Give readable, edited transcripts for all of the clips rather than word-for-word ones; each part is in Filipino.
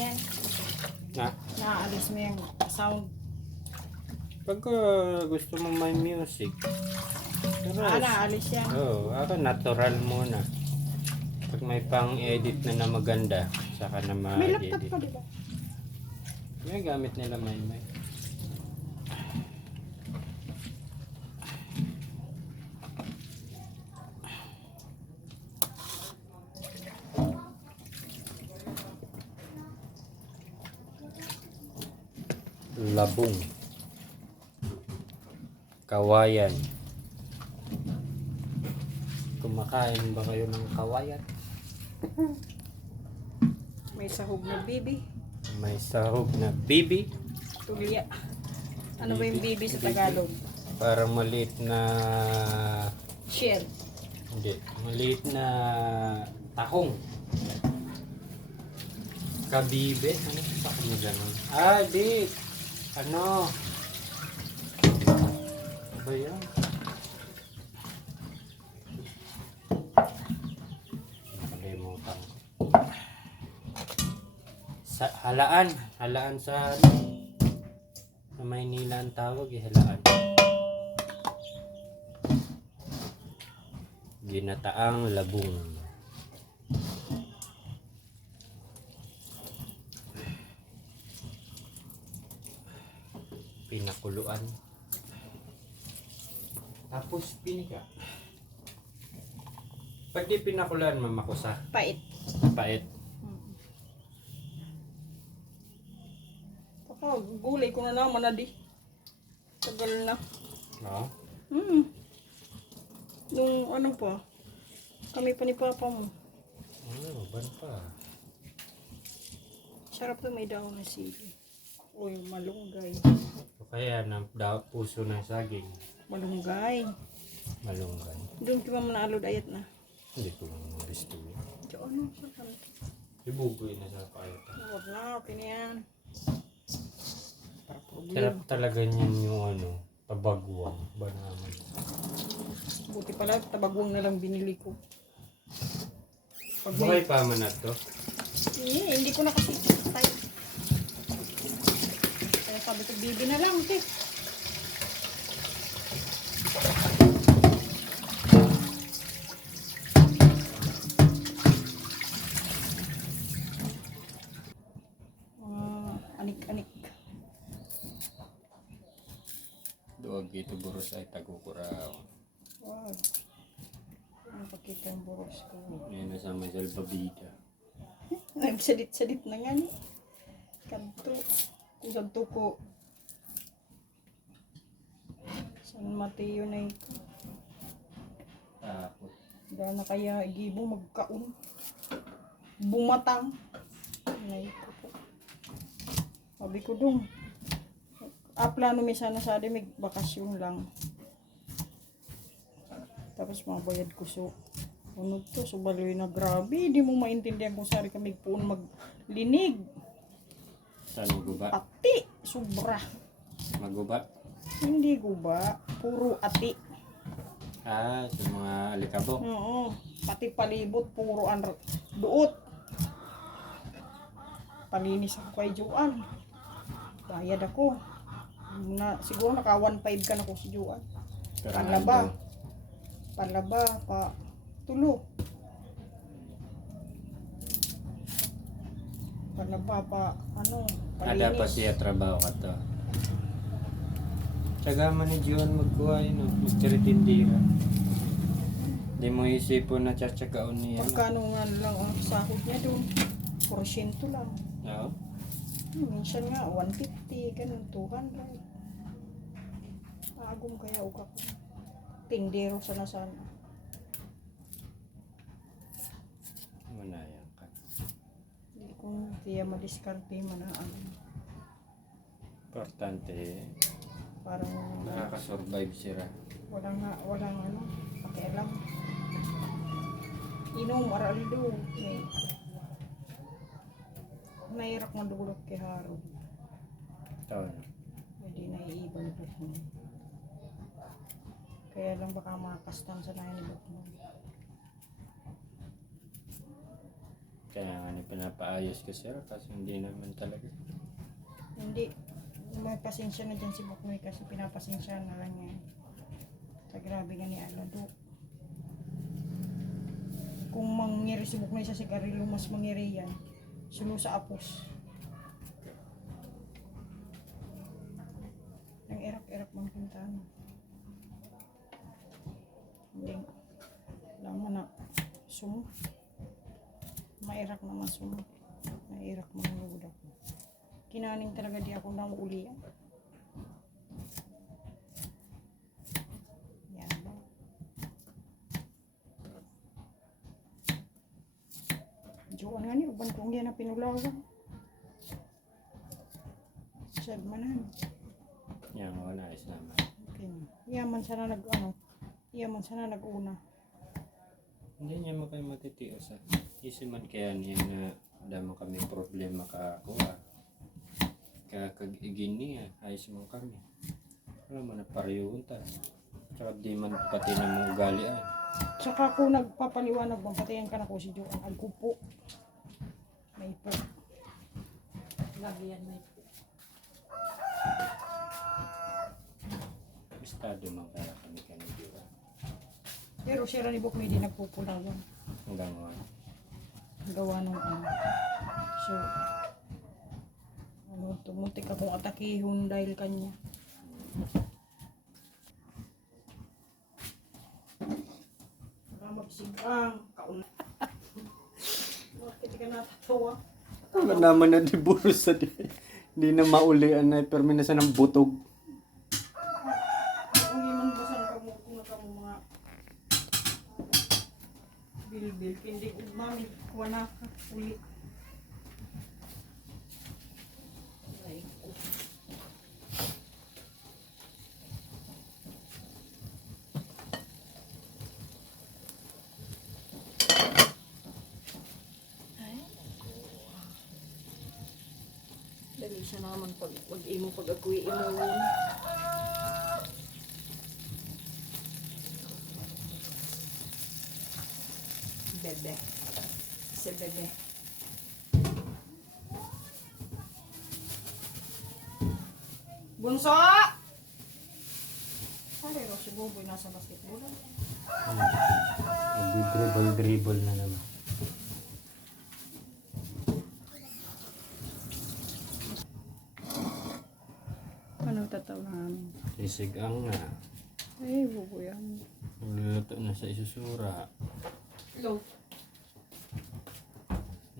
yan. Na? Naalis mo yung sound. Pagka gusto mo may music. Pero, Naalis yan. ako natural muna. Pag may pang-edit na maganda, saka na May laptop ma-edit. pa, di ba? May gamit nila may. Labong. Kawayan. Kumakain ba kayo ng kawayan? May sahog na bibi. May sahog na bibi. Tulya. Ano ba yung bibi sa Tagalog? Parang maliit na... Shell. Hindi. Maliit na tahong. Kabibe. Ano sa kanya ganun? Di. Ano? Ano ba yan? Nakalimutan ko. Halaan. Halaan sa Maynila ang tawag halaan. Ginataang labong. Pinakuluan. Tapos pinika. Pag di pinakuluan, mamakusa. Pait. Pait. Gulay ko na naman na di. Tagal na. No? Nung ano pa, kami pa ni Papa mo. Ban pa. Sarap to, may daon na sili. Uy, malunggay. O kaya puso ng saging. Malunggay. Malunggay. Doon ka ba manaalod ayat na? Hindi ko lang gusto yun. So ano, sarap. Ibugoy na sa kayot. Huwag na, okay na yan. Para Sarap talaga niyan yung tabagwang ba naman. Buti pala, tabagwang na lang binili ko. Pag Buhay pa man na to. hindi ko na kasi type. Kaya sabi ko, bibi na lang, te. Anik-anik. Duwag ito buros ay tagukuraw. Wow. Ano pakita yung buros ko? Ngayon na sa may salbabida. Nagsalit-salit na nga ni. Kanto. Kung kanto ko. San Mateo na ito. Tapos. Dahil na kaya igibo magkaon. Bumatang. Na ito po. Sabi ko dong. Plano may sana sa atin may bakasyon lang. Tapos mga bayad ko so. Ano to? So baloy na grabe. Di mo maintindihan kung sari kami puon maglinig. Saan maguba? Ati. Sobra. Maguba? Hindi guba. Puro ati. Sa mga alikabok. Oo. Pati palibot. Puro duot. Palinis ako kay Juan. Bayad ako. Siguro naka 1.5 ka na ko si Juan. Panlaba. Panlaba. Tulo. Panlaba pa. Palinis. Ada pa siya trabaho ka to. Tsaga man ni Juan magkuha magtiritindira. Di mo isipon na tsatsagaon niya. Pagkano nga lang ang sahod niya doon. Porsyento lang. Oo. Minsan nga 150, ganun 200. Agong kaya uka ko. Tindero sana sana. Manayang ka. Hindi ko tiya madiskarte man ang Importante. parang Nakakasurvive sila. walang pakialam. Inom araldo. Nairak mo dulog kay Haro. Taon. Hindi naiibang ko. Kaya lang baka makastan sa nainibot mo. Kaya nga pinapaayos ko sir kasi hindi naman talaga. Hindi. May pasensya na dyan si Buknoy kasi pinapasensya na lang niya. Sa grabe nga ni Alado. Kung mangyari si Buknoy sa sigarilyo, mas mangyari yan. Sulo sa apos. Ang erak-erak mang pintaan. Hindi. Laman na. Sumo. Mairak naman sumo. Mairak mga lugod ako. Kinaning talaga di ako nang uli. Yan ba? Diyan nga ni, uban kong yan na pinulawan. Sad manan. Yan, wala ayos naman. Okay. Yaman sana Yaman sana nag-una. Hindi niya mo kayo matitios ah. Isiman kaya niya na damo kami problema kakuha. Kakag-igin niya, ayos mo kami. Wala man na parehon ta. Tsaka di man pati na mong ugali ay. Tsaka kung nagpapaliwanag, patayan ka na ko si Joan. Ang kupo. May po. Lagi yan may po. Estado man kaya kami kanila. Pero siya rin ibok may di nagpupulawan. Hanggang mo. Gawa ng so, tumutik akong atakihon dahil kanya. Magsigang, kaul. Bakit ka natatawa? Wala naman na di buros sa di. Hindi na maulian na perminasa ng butog. Kung iman basan ka mo, kung naka mo mga bil-bil, hindi mami, kuha na ka, uli. Ay, dali siya naman pag imo pag ako'y imo. Bebe. Si bebe. Bunso! Pare ro si Boboy nasa basketball. Nag-dribble na naman. Ano tatawanan? Sisigang na. Ay, Boboy yan. Nagluluto na sa isusura. Hello.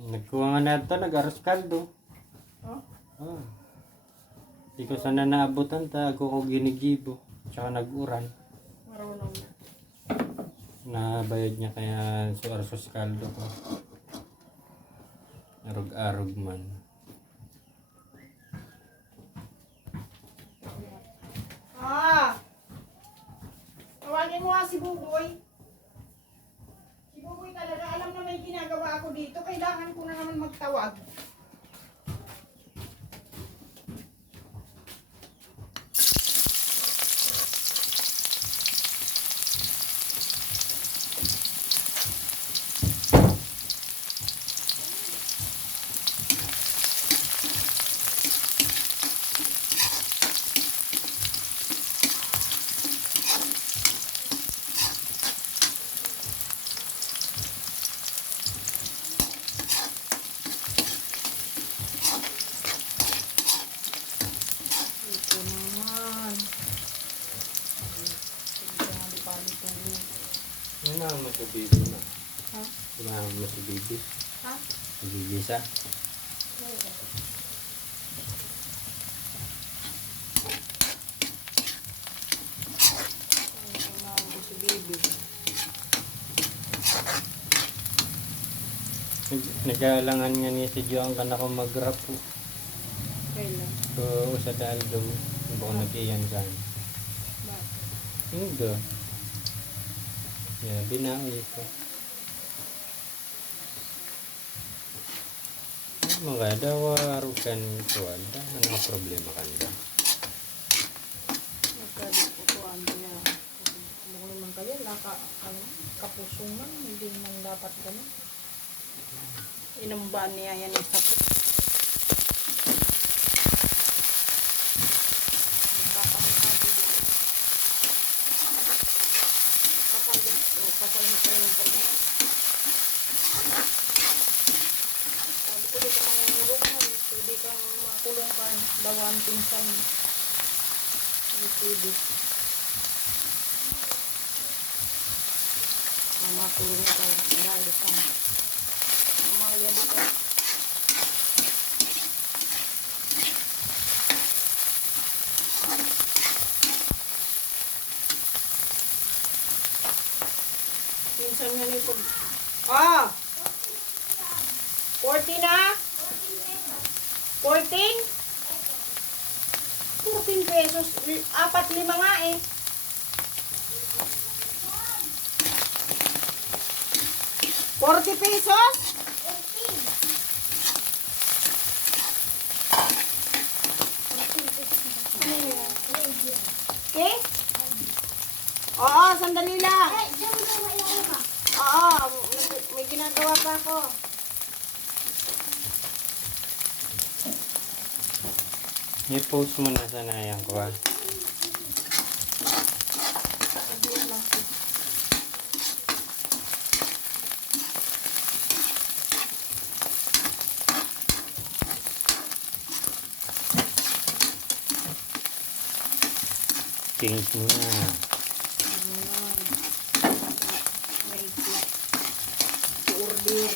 Nagkuha nga na ito, nag-aros kaldo. Oh? Ah. Di ko sana naabutan ta, ako ko ginigibo. Tsaka nag-uran. Marunong na. Nabayad niya kaya sa arsos kaldo ko. Arog-arog man. Tawagin mo nga si Buboy. Si Buboy talaga, alam na may ginagawa ako dito. Kailangan ko na naman magtawag. Ito naman. Ano mo sa bibi na? Ha? Ano mo sa bibi? Ha? Sa bibi sa? Si baby. Nag-aalangan nga niya si Joang ka na ko mag-rap po. Kailan? So, sa daldong, hindi ko nag-iyan ka. Bakit? Hindi. Yeah, binaoy ito. Mga daw, arugan ito. Ano ang problema kanda? Nagkalit ko po ang niya. Kung naman kayo, kapusungan, hindi naman dapat ganun. Inambaan niya yan yung sapo. Kapal ni Pring pala. Sabi ko, di ka mangungulong mo. Pwede kang makulong ka. Lawan pinsan. Hindi pwede. Makulong ka. Dahil sa mamaya dito. Pinsan nga nito. 40 na? 14? 14 pesos. 4-5 nga eh. $40? Okay? Oo, sandali lang. Oo, may ginagawa pa ako. I-post mo na sa nayang ko ha. Saglit lang. Change mo na. May order.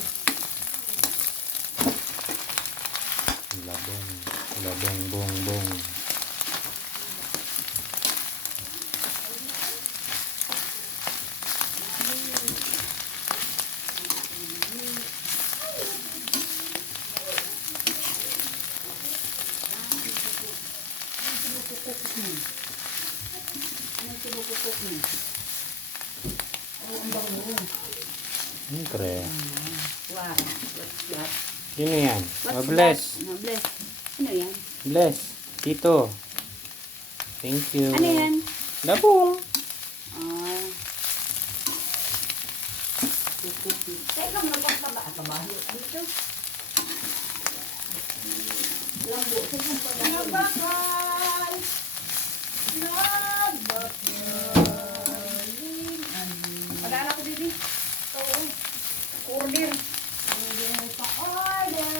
Labong. Labong bong bong. Siyempre. Wow. What's that? Sino yan? What's Bless. that? Bless. Ano yan? Bless. Tito. Thank you. Ano yan? Labong. Ah. Teka, magpapta ba? Kabaho dito. Lambo. Nabakal! Nabakal! Pag-aala ko, baby. Oo. Order. Pa-order.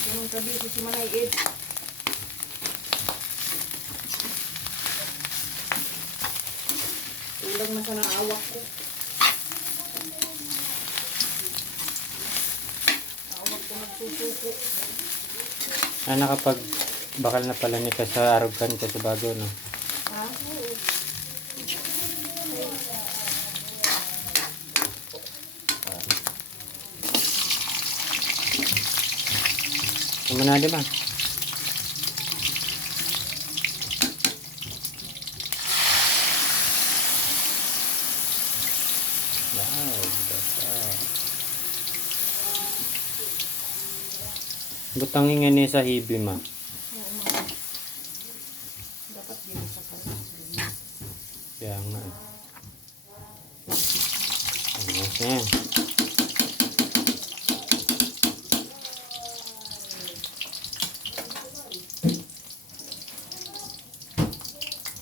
Ganun ka busy si Manay Ed. Ulang na sa naawak ko. Awak ko nagsusuko. Nakapag bakal na pala ni ka sa arugan ko sa bago, no? Ha? Oo. Kumanali ba? Wow, bata. Butangin nga niya sa hibi, ma. Oo, ma. Dapat din sa pala. Kaya nga. Ayos na yan.